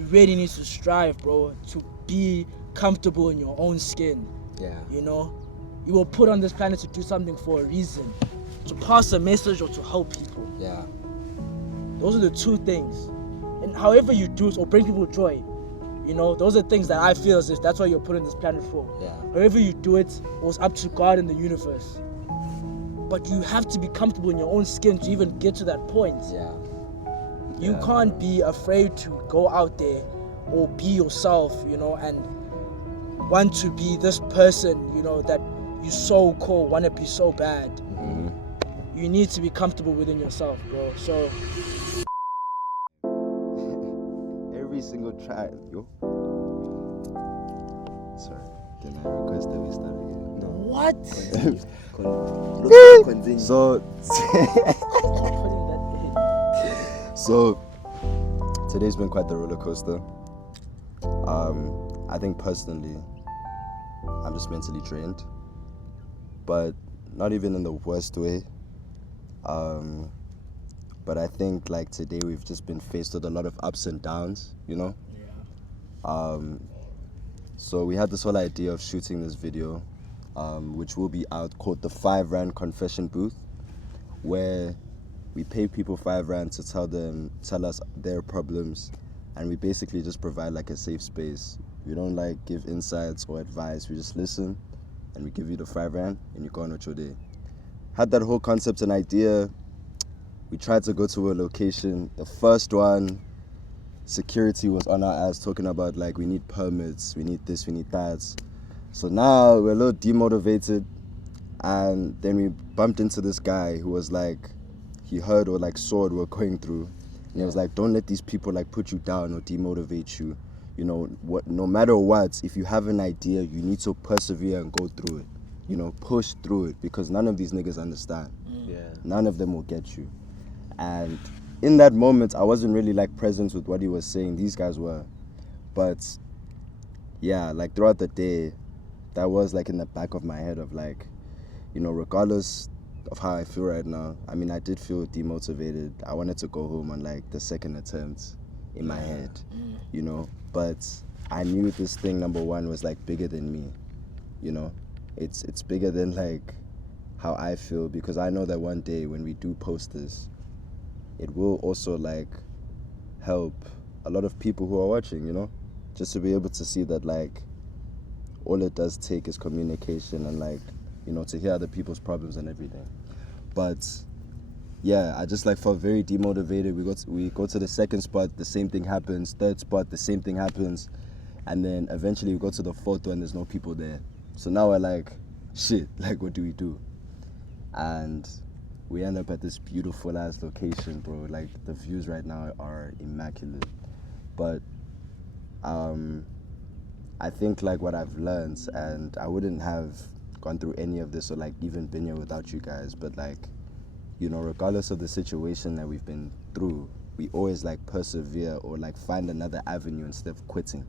you really need to strive, bro, to be comfortable in your own skin. Yeah. You know, you were put on this planet to do something for a reason, to pass a message or to help people. Yeah. Those are the two things. And however you do it or bring people joy, you know, those are things that I feel as if that's what you're put on this planet for. Yeah. However you do it, it was up to God and the universe. But you have to be comfortable in your own skin to even get to that point. Yeah. You can't be afraid to go out there or be yourself, you know, and want to be this person, you know, that you so cool, want to be so bad. Mm-hmm. You need to be comfortable within yourself, bro. So every single track, yo. Sorry, can I request that we start again? No. what? Continue. So, Putting that so today's been quite the roller coaster. I think personally, I'm just mentally drained, but not even in the worst way. But I think like today we've just been faced with a lot of ups and downs, you know? Yeah. So we had this whole idea of shooting this video, which will be out, called the 5 Rand Confession Booth, where we pay people 5 Rand to tell us their problems, and we basically just provide like a safe space. We don't like give insights or advice, we just listen, and we give you the 5 Rand, and you go on with your day. Had that whole concept and idea. We tried to go to a location. The first one, security was on our ass talking about like we need permits, we need this, we need that. So now we're a little demotivated, and then we bumped into this guy who was like, he heard or like saw what we're going through, and he was like, don't let these people like put you down or demotivate you. You know what? No matter what, if you have an idea, you need to persevere and go through it. You know, push through it, because none of these niggas understand. Yeah. None of them will get you. And in that moment, I wasn't really like present with what he was saying. These guys were. But yeah, like throughout the day, that was like in the back of my head of like, you know, regardless of how I feel right now, I mean, I did feel demotivated. I wanted to go home on like the second attempt in my head, you know. But I knew this thing, number one, was like bigger than me, you know. It's bigger than like how I feel, because I know that one day when we do post this, it will also like help a lot of people who are watching, you know, just to be able to see that like all it does take is communication and like, you know, to hear other people's problems and everything. But yeah, I just like felt very demotivated. We go to the second spot, the same thing happens. Third spot, the same thing happens. And then eventually we go to the fourth one, there's no people there. So now we're like, shit, like what do we do? And we end up at this beautiful ass location, bro. Like the views right now are immaculate. But I think like what I've learned, and I wouldn't have gone through any of this or like even been here without you guys, but like, you know, regardless of the situation that we've been through, we always like persevere or like find another avenue instead of quitting.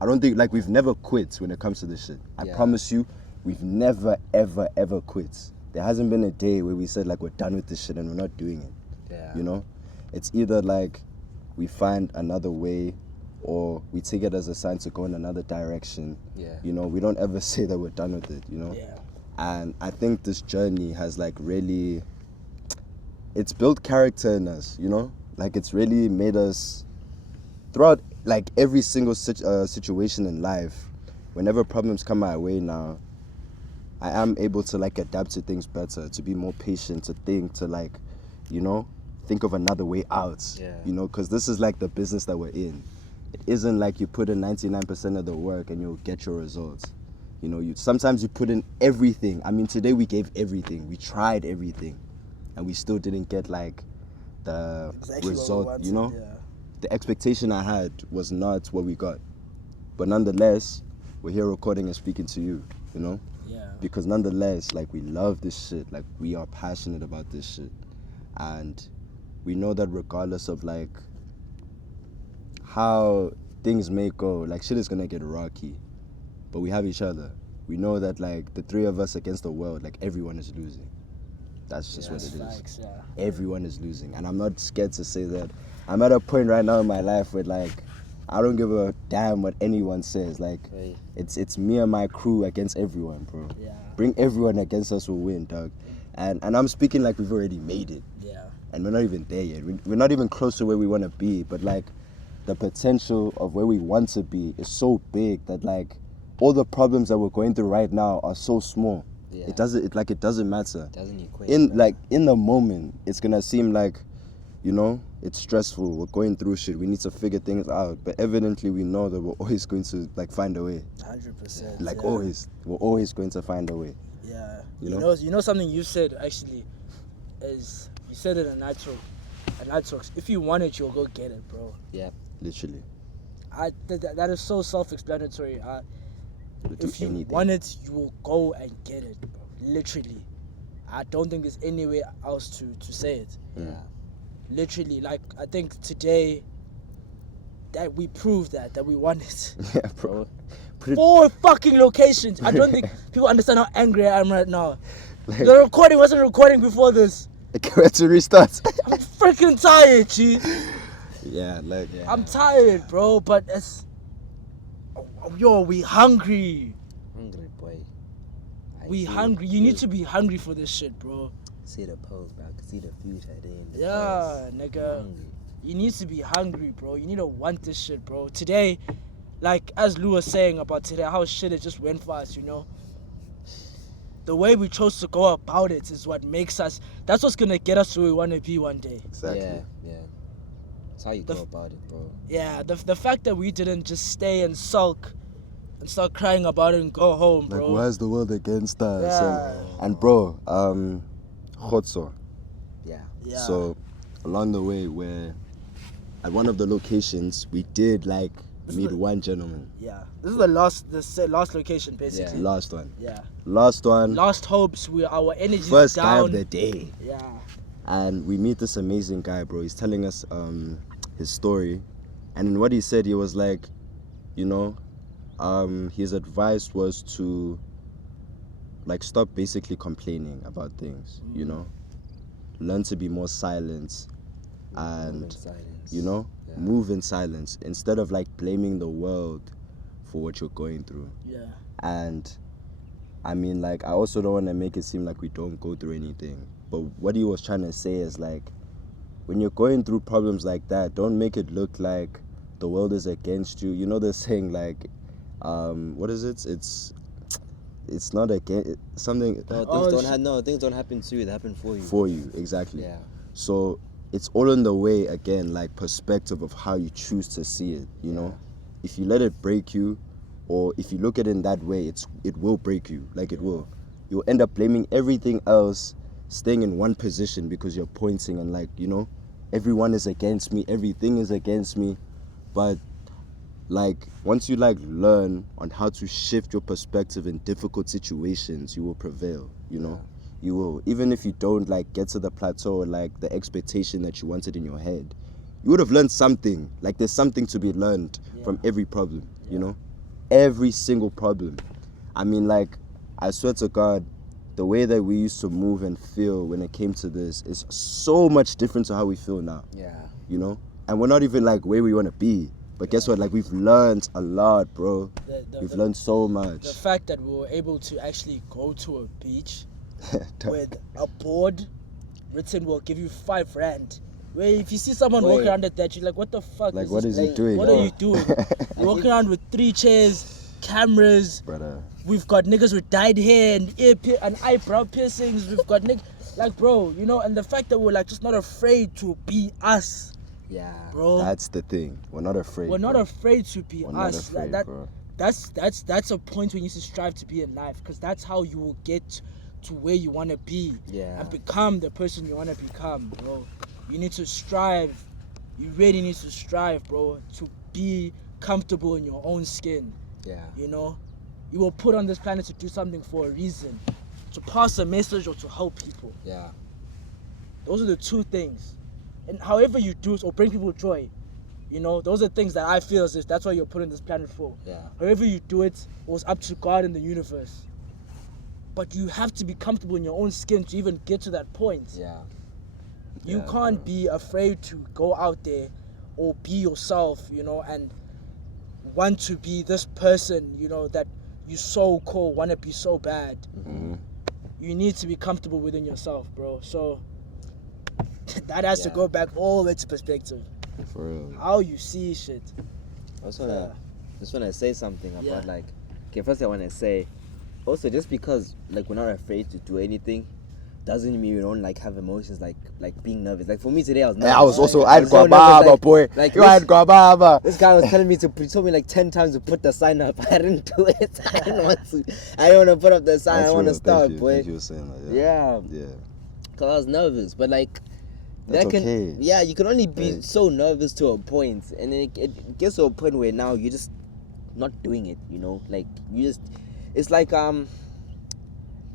I don't think, like, we've never quit when it comes to this shit. I promise you, we've never, ever, ever quit. There hasn't been a day where we said, like, we're done with this shit and we're not doing it. Yeah. You know? It's either, like, we find another way or we take it as a sign to go in another direction. Yeah. You know, we don't ever say that we're done with it, you know? Yeah. And I think this journey has, like, really... It's built character in us, you know? Like, it's really made us... Throughout, like, every single situation in life, whenever problems come my way now, I am able to, like, adapt to things better, to be more patient, to think, to, like, you know, think of another way out. Yeah. You know, because this is, like, the business that we're in. It isn't like you put in 99% of the work and you'll get your results. You know, sometimes you put in everything. I mean, today we gave everything. We tried everything. And we still didn't get, like, the result, you know? Yeah. The expectation I had was not what we got. But nonetheless, we're here recording and speaking to you, you know? Yeah. Because nonetheless, like, we love this shit. Like, we are passionate about this shit. And we know that regardless of, like, how things may go, like, shit is gonna get rocky. But we have each other. We know that, like, the three of us against the world, like, everyone is losing. That's just what it is. Facts, yeah. Everyone is losing. And I'm not scared to say that. I'm at a point right now in my life where, like, I don't give a damn what anyone says. Like, Right. it's me and my crew against everyone, bro. Yeah. Bring everyone against us, will win, dog. And I'm speaking like we've already made it. Yeah. And we're not even there yet. We're not even close to where we want to be. But, like, the potential of where we want to be is so big that, like, all the problems that we're going through right now are so small. Yeah. It doesn't matter. Doesn't equate. In the moment, it's gonna seem like, you know, it's stressful. We're going through shit. We need to figure things out. But evidently, we know that we're always going to, like, find a way. 100%. Like, yeah. always. We're always going to find a way. Yeah. You You know? know something you said actually is you said it in night talks. If you want it, you'll go get it, bro. Yeah. Literally. That is so self-explanatory. We'll do If you anything. want it, you will go and get it, bro. Literally. I don't think there's any way else to say it. Yeah. Literally, like, I think today that we proved that we want it. Yeah, bro. Put it, 4 fucking locations. I don't think people understand how angry I am right now. like, The recording wasn't recording before this. we had to restart. I'm freaking tired, G. Yeah, like, I'm tired, bro, but it's... Yo, we hungry. Hungry boy. I We see hungry. the You need future. to be hungry for this shit, bro. See the pose, bro. I can see the future then. Yeah, nigga. Hungry. You need to be hungry, bro. You need to want this shit, bro. Today, like, as Lou was saying about today, how shit it just went for us, you know? The way we chose to go about it is what makes us... That's what's gonna get us where we want to be one day. exactly. Yeah. That's how you The go f- about it, bro. Yeah, the fact that we didn't just stay and sulk and start crying about it and go home, Like, bro. why is the world against us? Yeah. And bro, Khotso. Yeah. Yeah. So, along the way, where at one of the locations, we did, like, This is meet the- one gentleman. Yeah. This is the last location, basically. Last one. Yeah. Last one. Last hopes. Our energy First down. guy of the day. Yeah. And we meet this amazing guy, bro. He's telling us his story. And in what he said, he was like, you know, his advice was to, like, stop basically complaining about things, you know? Learn to be more silent Move in and, silence. you know, Yeah. move in silence instead of, like, blaming the world for what you're going through. Yeah. And I mean, like, I also don't want to make it seem like we don't go through anything. But what he was trying to say is, like, when you're going through problems like that, don't make it look like the world is against you. You know the saying, like, what is it? It's not against something No, Oh, things don't happen to you. They happen for you. for you, exactly. Yeah. So it's all in the way, again, like, perspective of how you choose to see it, you know? If you let it break you, or if you look at it in that way, it will break you, like, it will. You'll end up blaming everything else, staying in one position because you're pointing and, like, you know, everyone is against me, everything is against me. But, like, once you, like, learn on how to shift your perspective in difficult situations, you will prevail, you know? You will. Even if you don't, like, get to the plateau or, like, the expectation that you wanted in your head, you would have learned something. Like, there's something to be learned from every problem, you know? Every single problem. I mean, like, I swear to God, the way that we used to move and feel when it came to this is so much different to how we feel now, Yeah. you know? And we're not even, like, where we want to be. But guess what? Like, we've learned a lot, bro. We've learned so much. The fact that we were able to actually go to a beach with a board written will give you 5 rand. Where if you see someone walking Wait. around at that, you're like, what the fuck? Like, is what this is he place? doing? What bro? are you doing? You're walking around with 3 chairs, cameras. Brother. We've got niggas with dyed hair and and eyebrow piercings. We've got niggas like, bro, you know, and the fact that we're like just not afraid to be us, Yeah. bro. That's the thing. We're not afraid. We're not bro. afraid to be We're not us. afraid, That- bro. that's a point where you need to strive to be in life, because that's how you will get to where you want to be Yeah. and become the person you want to become, bro. You need to strive. You really need to strive, bro, to be comfortable in your own skin. Yeah. You know, you were put on this planet to do something for a reason, to pass a message or to help people. Yeah. Those are the 2 things. And however you do it, or bring people joy, you know, those are things that I feel as if that's what you're put on this planet for. Yeah. However you do it, was up to God and the universe. But you have to be comfortable in your own skin to even get to that point. Yeah. You Yeah, can't bro. be afraid to go out there or be yourself, you know, and want to be this person, you know, that you so call want to be so bad. Mm-hmm. You need to be comfortable within yourself, bro. So that has to Yeah. go back all the way to perspective. For real. How you see shit. I just wanna say something about Yeah. like, okay, first I wanna say, also just because like we're not afraid to do anything, doesn't mean we don't like have emotions like being nervous. Like for me today, I was nervous. I was also I I'd was go so nervous, baba like- boy. like You had go baba. This guy was telling me he told me like 10 times to put the sign up. I didn't do it. I didn't want to. I don't want to put up the sign. I want to start, boy. Thank you for saying that. Yeah. Yeah. Cause I was nervous, but like That's that can, okay. yeah, you can only be Right. so nervous to a point, and then it gets to a point where now you're just not doing it. You know, like you just, it's like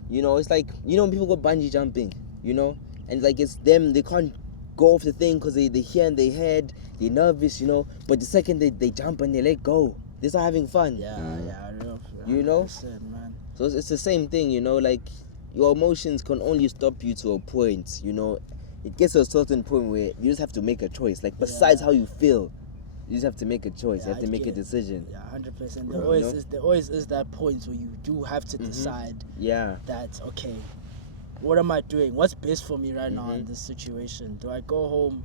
you know, it's like when people go bungee jumping, you know, and like it's them, they can't go off the thing because they hear in their head, they're nervous, you know, but the second they jump and they let go, they start having fun. Yeah, I know. You know? 100%, man. So it's the same thing, you know, like your emotions can only stop you to a point, you know. It gets to a certain point where you just have to make a choice. Like besides how you feel, you just have to make a choice. Yeah, you have to I make a get it. decision. Yeah, 100%. You There always is that point where you do have to decide Yeah. that, okay, what am I doing? What's best for me right now in Mhm. this situation? Do I go home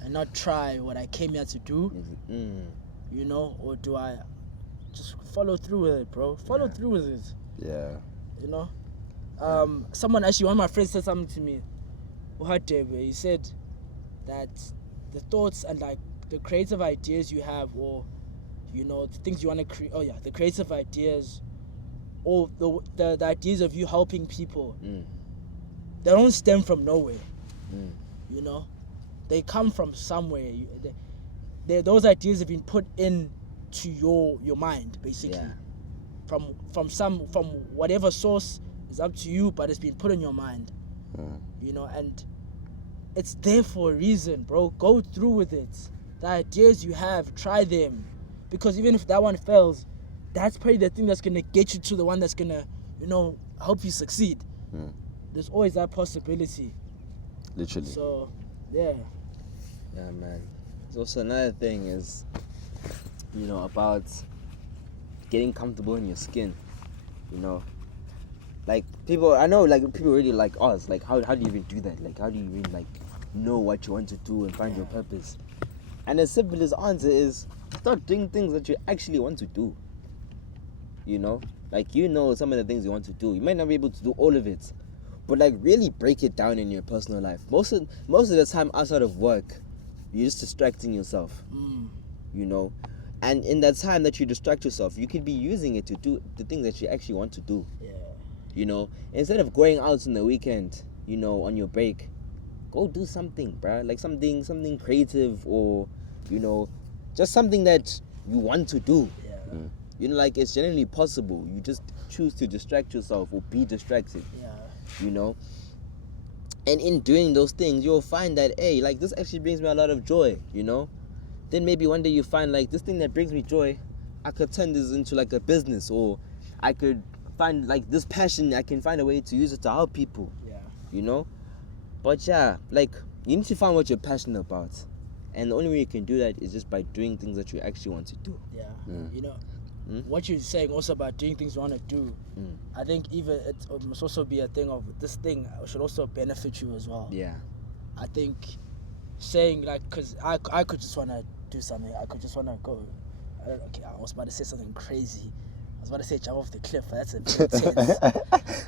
and not try what I came here to do, Mm. you know, or do I just follow through with it, bro? Follow through with it, Yeah. you know. Someone actually, one of my friends said something to me. He said that the thoughts and like the creative ideas you have, or you know, the things you want to create. Oh yeah, the creative ideas, or the ideas of you helping people. They don't stem from nowhere. You know, they come from somewhere. Those ideas have been put in to your mind, basically. Yeah. From whatever source is up to you, but it's been put in your mind. You know, and it's there for a reason, bro. Go through with it. The ideas you have, try them, because even if that one fails, that's probably the thing that's gonna get you to the one that's gonna, you know, help you succeed. There's always that possibility. Literally. So, yeah. Yeah, man. There's also another thing is, you know, about getting comfortable in your skin. You know, like people, I know, like people really like us. Like, how do you even do that? Like, how do you even like know what you want to do and find your purpose? And the simplest answer is start doing things that you actually want to do. You know, like you know some of the things you want to do. You might not be able to do all of it, but like really break it down in your personal life. Most of the time outside of work, you're just distracting yourself. You know, and in that time that you distract yourself, you could be using it to do the things that you actually want to do. Yeah. You know, instead of going out on the weekend, you know, on your break, go do something, bruh. Like something creative, or you know, just something that you want to do. Yeah. You know, like it's generally possible. You just choose to distract yourself or be distracted. Yeah. You know, and in doing those things, you'll find that, hey, like this actually brings me a lot of joy. You know, then maybe one day you find like this thing that brings me joy, I could turn this into like a business, or I could find like this passion, I can find a way to use it to help people. Yeah. You know, but yeah, like you need to find what you're passionate about, and the only way you can do that is just by doing things that you actually want to do. Yeah. You know, what you're saying also about doing things you want to do, I think even it must also be a thing of this thing should also benefit you as well. Yeah. I think saying like, because I could just want to do something. I could just want to go. Okay, I was about to say something crazy. I was about to say jump off the cliff, but that's a bit intense.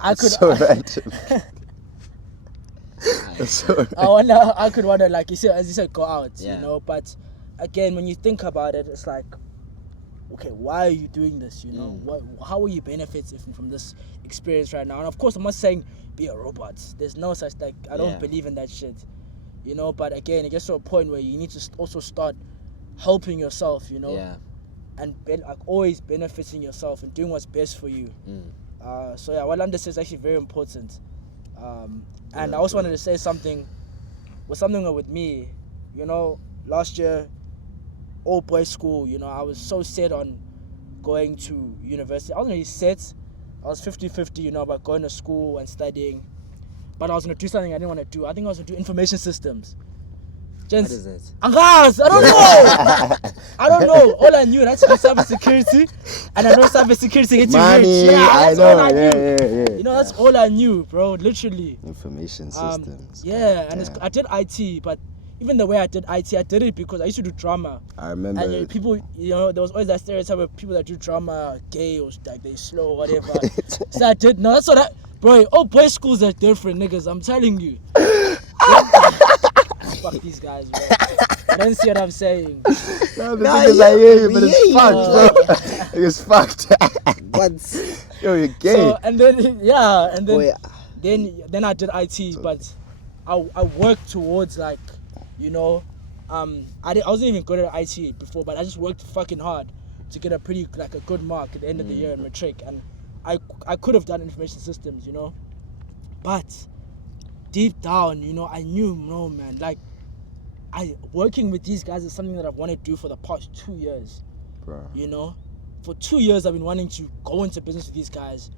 I could. So random. So I could want to, like you said, as you said, go out. Yeah. You know, but again, when you think about it, it's like, okay, why are you doing this? You know, how are you benefiting from this experience right now? And of course, I'm not saying be a robot. There's no such, like, I don't believe in that shit. You know, but again, it gets to a point where you need to also start helping yourself. You know, and like always benefiting yourself and doing what's best for you. So yeah, what Landa says is actually very important. And I also wanted to say something with me. You know, last year, all boys school, you know, I was so set on going to university. I wasn't really set. I was 50-50, you know, about going to school and studying. But I was going to do something I didn't want to do. I think I was going to do information systems. Gents, What is it? Angas, I don't know. I don't know. All I knew that's cybersecurity, and I know cybersecurity gets you rich. Money, Yeah, I that's all know. I knew. Yeah. You know, that's all I knew, bro. Literally. Information systems. Yeah, and damn. I did IT, but even the way I did IT, I did it because I used to do drama. I remember. And people, you know, there was always that stereotype of people that do drama are gay or like they slow or whatever. So I did. No, that's what I, bro. All boys' schools are different, niggas. I'm telling you. Fuck these guys, bro. I don't see what I'm saying. No, the Nah, thing is, yeah, I hear you, we but hear it's you, fucked, bro. It's fucked. What? Yo, you're gay. So and then yeah, and then Boy, then I did IT, but I worked towards like, you know, I wasn't even good at IT before, but I just worked fucking hard to get a good mark at the end of the year in matric, and I could have done information systems, you know, but deep down, you know, I knew, no man, like working with these guys is something that I've wanted to do for the past 2 years, Bro. you know. For 2 years I've been wanting to go into business with these guys.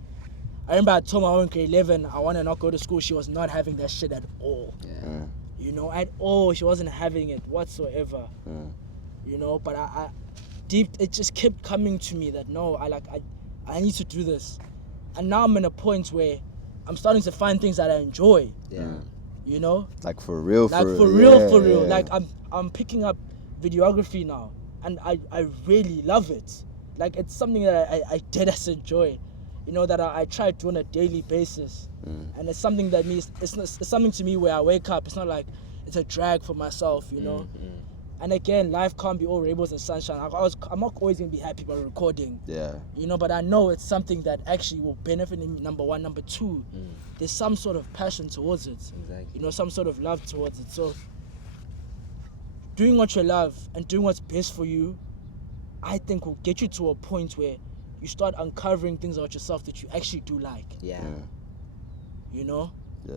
I remember I told my mom in grade 11 I want to not go to school. She was not having that shit at all. yeah. You know, at all. She wasn't having it whatsoever. You know, but I deep, it just kept coming to me that no, I need to do this. And now I'm in a point where I'm starting to find things that I enjoy. Yeah. You know? Like for real, Like for for real. real. Yeah. Like I'm picking up videography now, and I really love it. Like it's something that I did as a joy, you know, that I try to do on a daily basis, and it's something that means it's something to me where I wake up. It's not like it's a drag for myself, you know. And again, life can't be all rainbows and sunshine. I'm not always gonna be happy about recording. Yeah. You know, but I know it's something that actually will benefit me, number one. Number two, there's some sort of passion towards it. Exactly. You know, some sort of love towards it. So, doing what you love and doing what's best for you, I think will get you to a point where you start uncovering things about yourself that you actually do like. Yeah. You know? Yeah.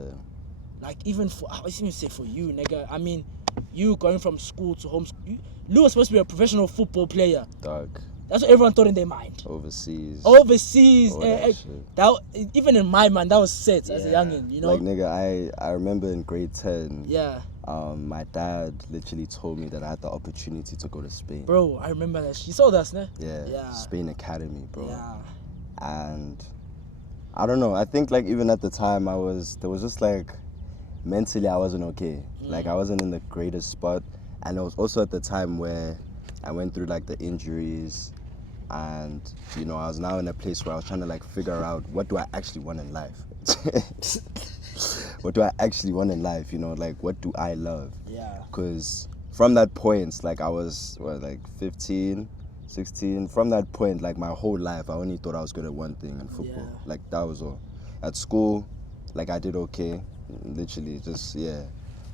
Like even for, I was even say for you, nigga. I mean, you going from school to home school. Lou was supposed to be a professional football player. Dog. That's what everyone thought in their mind. Overseas. All that shit. Even in my mind, that was set as a Yeah. youngin, you know? Like nigga, I remember in grade 10. Yeah. My dad literally told me that I had the opportunity to go to Spain. Bro, I remember that. She saw us, ne? Yeah. Yeah. Spain Academy, bro. Yeah. And I don't know. I think like even at the time there was just like mentally I wasn't okay. Like I wasn't in the greatest spot, and it was also at the time where I went through like the injuries, and you know I was now in a place where I was trying to like figure out what do I actually want in life. What do I actually want in life? You know, like what do I love? Yeah. Because from that point, like I was like 15, 16. From that point, like my whole life, I only thought I was good at one thing in football. Yeah. Like that was all. At school, like I did okay, literally just yeah.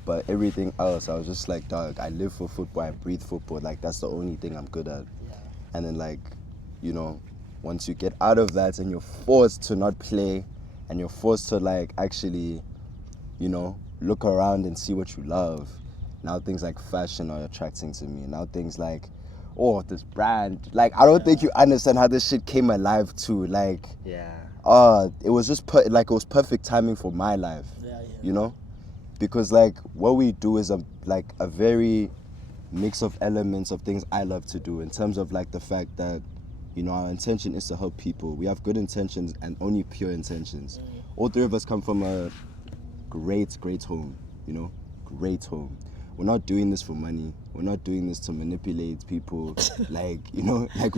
But everything else, I was just like, dog, I live for football, I breathe football. Like that's the only thing I'm good at. Yeah. And then like, you know, once you get out of that and you're forced to not play, and you're forced to like actually, you know, look around and see what you love. Now things like fashion are attracting to me. Now things like, oh, this brand. Like I don't think you understand how this shit came alive too. Like, Yeah. it was just it was perfect timing for my life. Yeah. You know, because like what we do is a very mix of elements of things I love to do, in terms of like the fact that, you know, our intention is to help people. We have good intentions and only pure intentions. All three of us come from a great home, you know, great home. We're not doing this for money. We're not doing this to manipulate people. Like, you know, like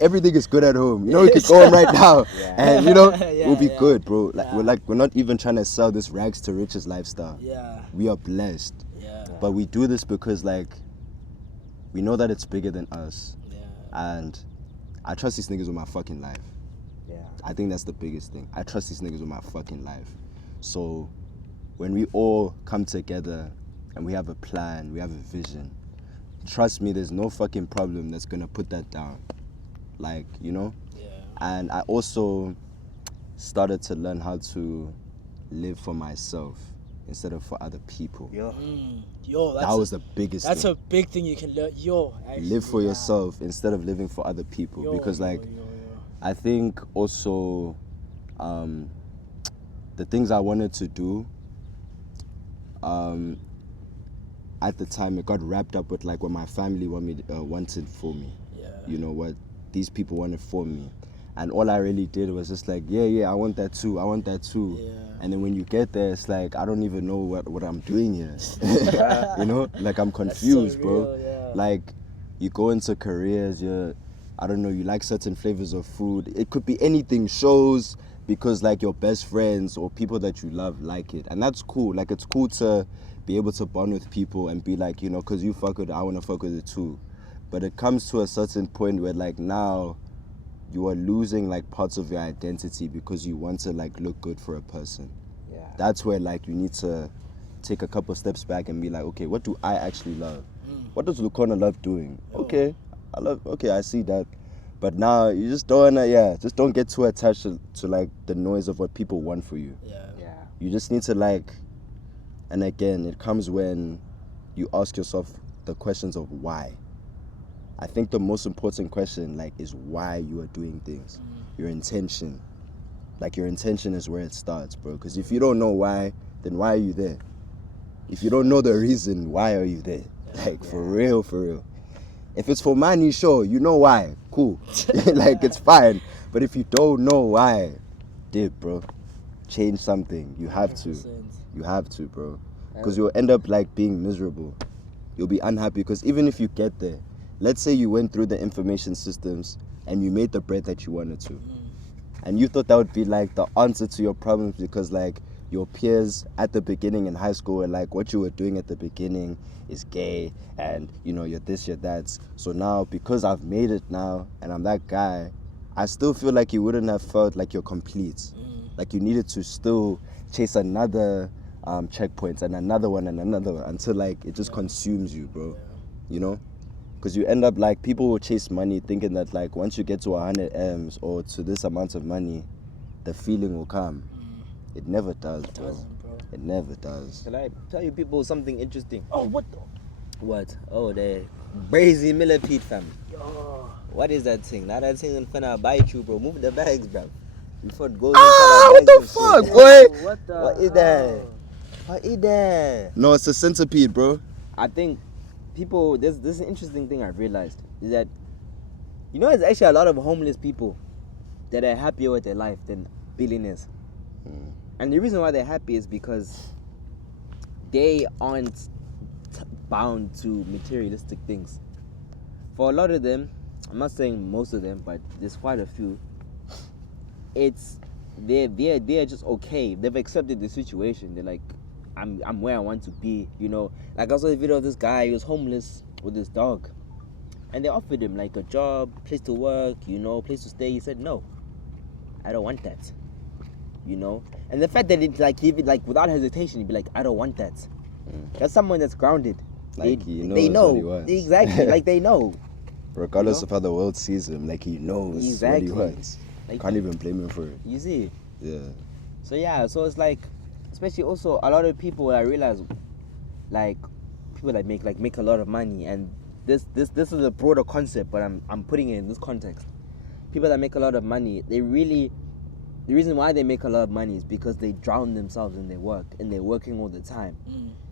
everything is good at home. You know, we could go home right now and, you know, we'll be good, bro. Like, we're not even trying to sell this rags to riches lifestyle. Yeah. We are blessed. Yeah. But we do this because, like, we know that it's bigger than us. Yeah. And I trust these niggas with my fucking life. Yeah. I think that's the biggest thing. I trust these niggas with my fucking life. So when we all come together and we have a plan, we have a vision, trust me, there's no fucking problem that's gonna put that down. Like, you know? Yeah. And I also started to learn how to live for myself instead of for other people. Yo. Yo, That was the biggest that's thing. a big thing you can learn. Yo, actually, Live for yeah. yourself instead of living for other people. Yo, Because like, yo. I think also the things I wanted to do, at the time it got wrapped up with like what my family wanted for me. Yeah. You know what these people wanted for me, and all I really did was just like, yeah, I want that too. Yeah. And then when you get there, it's like I don't even know what I'm doing here. You know, like I'm confused, bro. Real, yeah. Like you go into careers, I don't know, you like certain flavors of food. It could be anything, shows, because like your best friends or people that you love like it, and that's cool. Like it's cool to be able to bond with people and be like, you know, because you fuck with it, I want to fuck with it too. But it comes to a certain point where like now you are losing like parts of your identity because you want to like look good for a person. Yeah. That's where like you need to take a couple steps back and be like, okay, what do I actually love? What does Lukona love doing? Okay, I see that. But now you just don't wanna, just don't get too attached to like the noise of what people want for you. Yeah. You just need to like, and again, it comes when you ask yourself the questions of why. I think the most important question like is why you are doing things. Your intention. Like your intention is where it starts, bro. Because if you don't know why, then why are you there? If you don't know the reason, why are you there? For real. If it's for money, sure, you know why. Cool. Like it's fine. But if you don't know why, dip, bro. Change something. You have to. 100%. You have to, bro. Because you'll end up like being miserable. You'll be unhappy because even if you get there, let's say you went through the information systems and you made the bread that you wanted to. And you thought that would be like the answer to your problems because like your peers at the beginning in high school were like, what you were doing at the beginning is gay and you know, you're this, you're that. So now because I've made it now and I'm that guy, I still feel like you wouldn't have felt like you're complete. Like you needed to still chase another checkpoint and another one until like it just consumes you, bro. You know? Because you end up like people will chase money thinking that like once you get to 100 M's or to this amount of money, the feeling will come. It never does, bro. Doesn't, bro. It never does. Can I tell you people something interesting? Oh, what the? What? Oh, the brazy millipede fam. Oh. What is that thing? Now that thing in finna bite you, bro. Move the bags, bro. Before it goes What the fuck, boy? What the? What is that? What is that? No, it's a centipede, bro. I think people, this is an interesting thing I've realized is that, you know, there's actually a lot of homeless people that are happier with their life than billionaires. And the reason why they're happy is because they aren't bound to materialistic things. For a lot of them, I'm not saying most of them, but there's quite a few, it's they're just okay. They've accepted the situation. They're like, I'm where I want to be, you know. Like I saw a video of this guy, he was homeless with his dog. And they offered him like a job, place to work, you know, place to stay. He said, no, I don't want that. You know? And the fact that it like without hesitation, he'd be like, I don't want that. That's someone that's grounded. Like they know. what he wants. Exactly, like they know. Regardless You of how the world sees him, like he knows Exactly. what he wants. Like, Can't even blame him for it. You see? Yeah. So yeah, so it's like, especially also a lot of people I realize, like people that make a lot of money, and this is a broader concept, but I'm putting it in this context. People that make a lot of money, the reason why they make a lot of money is because they drown themselves in their work and they're working all the time.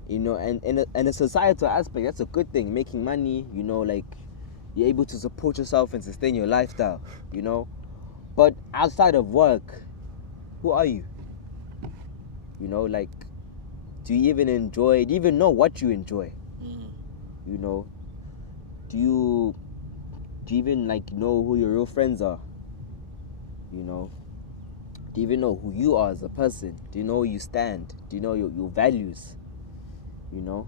You know, and in a societal aspect, that's a good thing. Making money, you know, like you're able to support yourself and sustain your lifestyle, you know. But outside of work, who are you? You know, like, do you even know what you enjoy? You know, do you even like know who your real friends are? You know, do you even know who you are as a person? Do you know where you stand? Do you know your values? You know,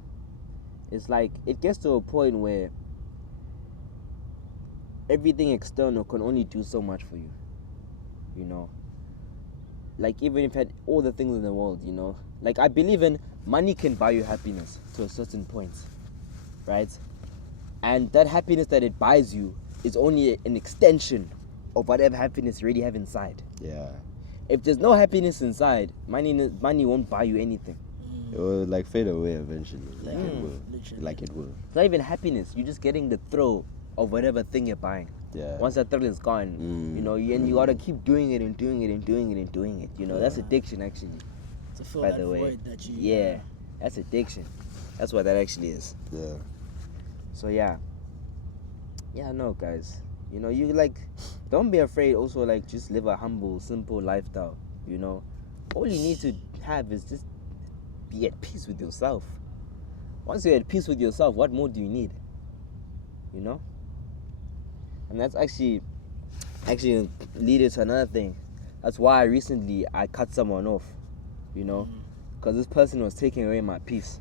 it's like it gets to a point where everything external can only do so much for you. You know, like even if you had all the things in the world, you know, like I believe in money can buy you happiness to a certain point, right? And that happiness that it buys you is only an extension of whatever happiness you already have inside. Yeah. If there's no happiness inside, money won't buy you anything. It will like fade away eventually. Like it will. Literally. Like it will. It's not even happiness. You're just getting the thrill of whatever thing you're buying. Yeah. Once that thrill is gone, you know, and you gotta keep doing it and doing it and doing it and doing it. You know, that's addiction actually. To fill By that the way, void that you. yeah, that's addiction. That's what that actually is. Yeah. So yeah, no, guys, you like, don't be afraid. Also, like, just live a humble, simple lifestyle. All you need to have is just be at peace with yourself. Once you're at peace with yourself, what more do you need? And that's actually leading to another thing. That's why recently I cut someone off, because this person was taking away my peace.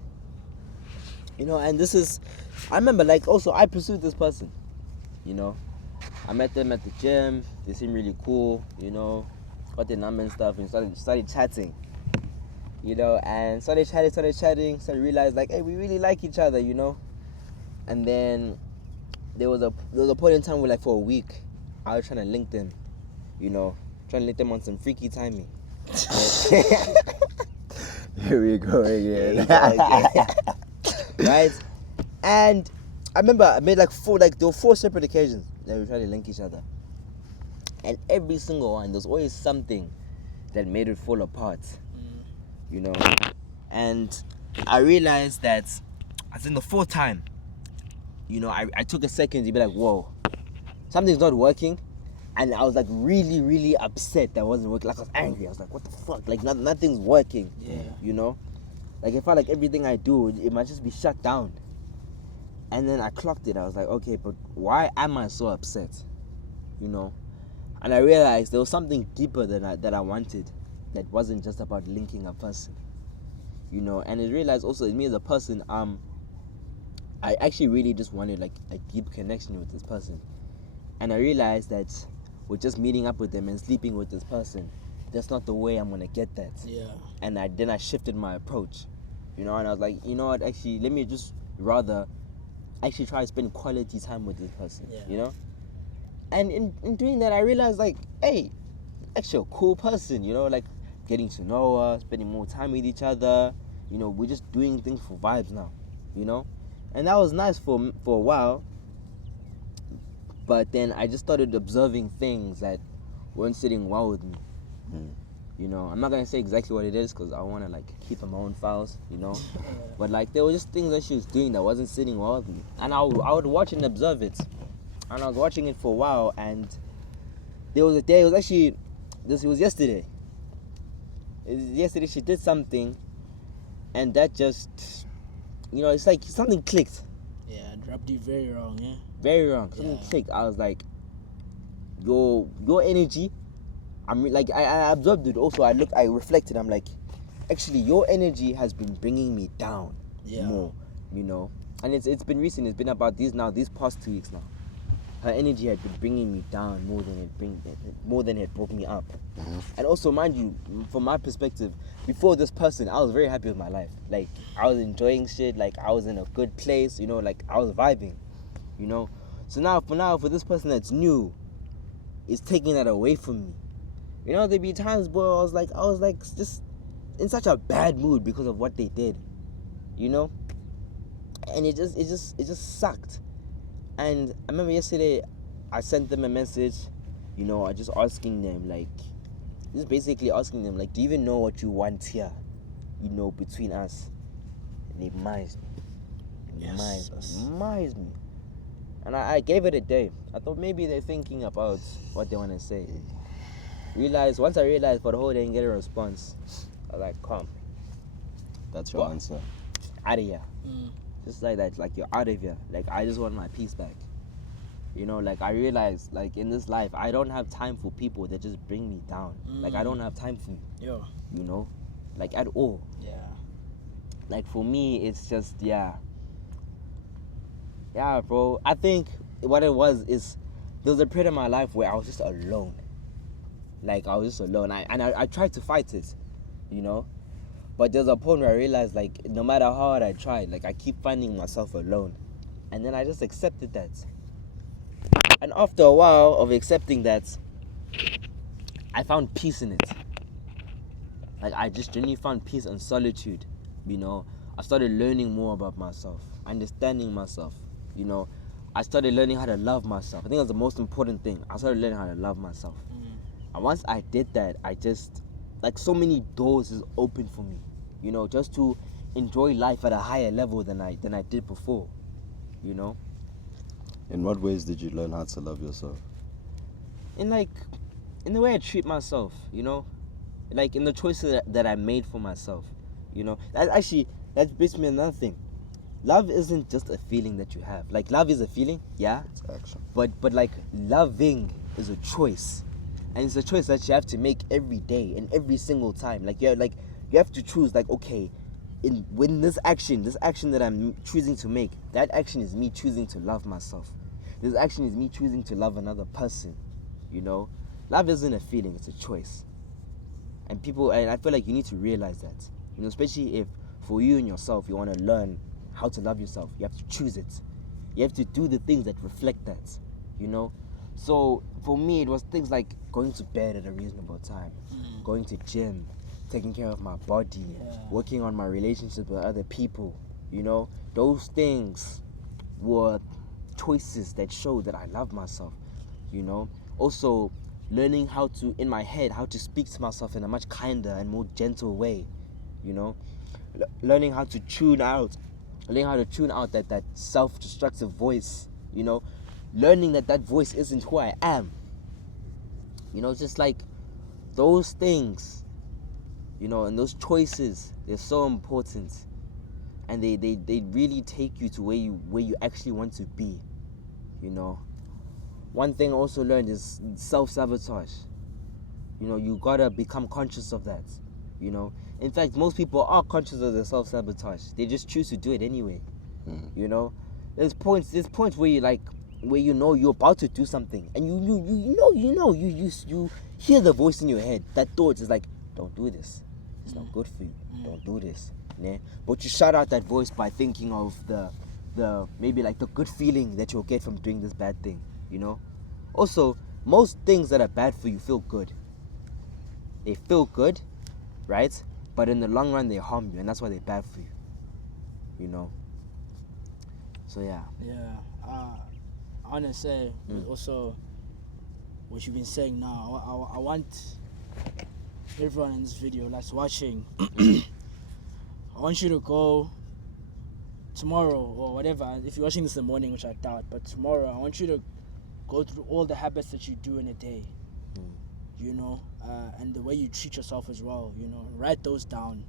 And this is, I remember, like, also I pursued this person. I met them at the gym. They seemed really cool. Got their number and stuff, and started chatting. And started chatting. So I realized, like, hey, we really like each other. And then there was a point in time where, like, for a week, I was trying to link them. Trying to link them on some freaky timing. Here we go again. Right? And I remember I made there were 4 separate occasions that we tried to link each other. And every single one, there's always something that made it fall apart. And I realized that, I think the 4th time, I took a second to be like, whoa, something's not working. And I was like really, really upset that it wasn't working. Like, I was angry. I was like, what the fuck? Like, nothing's working. Yeah. Like, I felt like everything I do, it might just be shut down. And then I clocked it. I was like, okay, but why am I so upset? And I realized there was something deeper that I wanted, that wasn't just about linking a person. And I realized also, in me as a person, I actually really just wanted, like, a deep connection with this person. And I realized that with just meeting up with them and sleeping with this person, that's not the way I'm gonna get that. Yeah. And then I shifted my approach, and I was like, you know what, actually, let me just rather actually try to spend quality time with this person. Yeah. And in doing that, I realized, like, hey, actually a cool person, like, getting to know her, spending more time with each other. We're just doing things for vibes now, and that was nice for a while. But then I just started observing things that weren't sitting well with me. I'm not gonna say exactly what it is, because I want to, like, keep my own files, But, like, there were just things that she was doing that wasn't sitting well with me, and I would watch and observe it. And I was watching it for a while, and there was a day. It was actually it was yesterday. Yesterday she did something, and that just, it's like something clicked. Yeah, it rubbed you very wrong, yeah? Very wrong. Something clicked. I was like, your energy. I observed it also. I reflected. I'm like, actually, your energy has been bringing me down more. And it's been recent. It's been about these past 2 weeks now. Her energy had been bringing me down more than it brought me up. And also, mind you, from my perspective, before this person, I was very happy with my life. Like, I was enjoying shit. Like, I was in a good place. Like, I was vibing. So now for this person that's new, it's taking that away from me. There'd be times where I was like just in such a bad mood because of what they did. And it just sucked. And I remember yesterday I sent them a message, I just asking them, like, just basically asking them, like, do you even know what you want here, between us? And it minds me. Minds me. And I gave it a day. I thought maybe they're thinking about what they want to say. Once I realized for the whole day and get a response, I was like, come. That's your answer. Out of here. Just like that, like, you're out of here. Like, I just want my peace back. Like, I realized, like, in this life, I don't have time for people that just bring me down. Like, I don't have time for you. Like, at all. Yeah. Like, for me, it's just, yeah, bro. I think what it was is, there was a period in my life where I was just alone. Like, I was just alone. I tried to fight it, But there's a point where I realized, like, no matter how hard I tried, like, I keep finding myself alone. And then I just accepted that. And after a while of accepting that, I found peace in it. Like, I just genuinely found peace and solitude, I started learning more about myself, understanding myself, I started learning how to love myself. I think that's the most important thing. I started learning how to love myself. And once I did that, I just, like, so many doors is open for me, just to enjoy life at a higher level than I did before. You know, In what ways did you learn how to love yourself? in the way I treat myself. You know, like in the choices that I made for myself. You know, that brings me another thing. Love isn't just a feeling that you have. Like, love is a feeling, yeah, It's action. but like loving is a choice, and it's a choice that you have to make every day and every single time. Like, you have to choose. Like, okay, when this action that I'm choosing to make, that action is me choosing to love myself. This action is me choosing to love another person. You know, love isn't a feeling; it's a choice. And I feel like you need to realize that. You know, especially if for you and yourself, you want to learn how to love yourself, you have to choose it. You have to do the things that reflect that. You know, so for me, it was things like going to bed at a reasonable time, going to gym, taking care of my body, working on my relationship with other people. You know, those things were choices that show that I love myself. You know, also learning how to, in my head, how to speak to myself in a much kinder and more gentle way. You know, learning how to tune out that self-destructive voice. You know, learning that voice isn't who I am. You know, just like those things, you know, and those choices, they're so important, and they really take you to where you actually want to be. You know, one thing I also learned is self-sabotage. You know, you gotta become conscious of that. You know, in fact, most people are conscious of their self-sabotage. They just choose to do it anyway. You know, there's points where you know you're about to do something, and you hear the voice in your head. That thought is like, don't do this. It's not good for you. Don't do this. Yeah? But you shut out that voice by thinking of the maybe like the good feeling that you'll get from doing this bad thing. You know. Also, most things that are bad for you feel good. They feel good, right? But in the long run, they harm you, and that's why they're bad for you. You know. So yeah. Yeah. I want to say also what you've been saying now. I want everyone in this video that's watching. I want you to go tomorrow or whatever. If you're watching this in the morning, which I doubt, but tomorrow, I want you to go through all the habits that you do in a day. You know, and the way you treat yourself as well. You know, write those down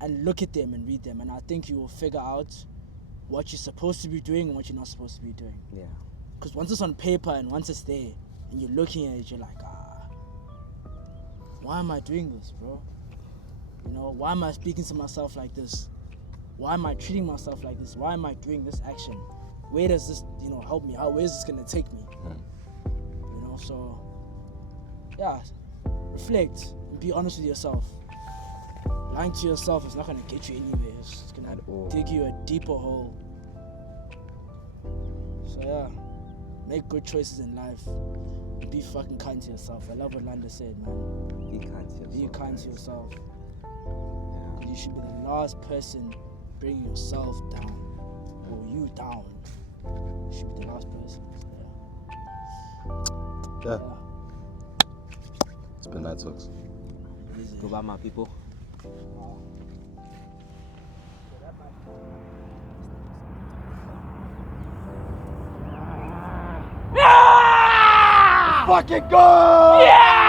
and look at them and read them, and I think you will figure out what you're supposed to be doing and what you're not supposed to be doing. Yeah. Because once it's on paper and once it's there and you're looking at it, you're like, why am I doing this, bro? You know, why am I speaking to myself like this? Why am I treating myself like this? Why am I doing this action? Where does this, you know, help me out? Where is this gonna take me? You know, so yeah, reflect and be honest with yourself. Lying to yourself is not gonna get you anywhere. It's gonna dig you a deeper hole. So yeah, make good choices in life. And be fucking kind to yourself. I love what Landa said, man. Be kind to yourself. Be kind to yourself. Yeah. You should be the last person bringing yourself down or you down. You should be the last person. So, Yeah. It's been Night Talks. Easy. Goodbye, my people. Fucking go! Yeah!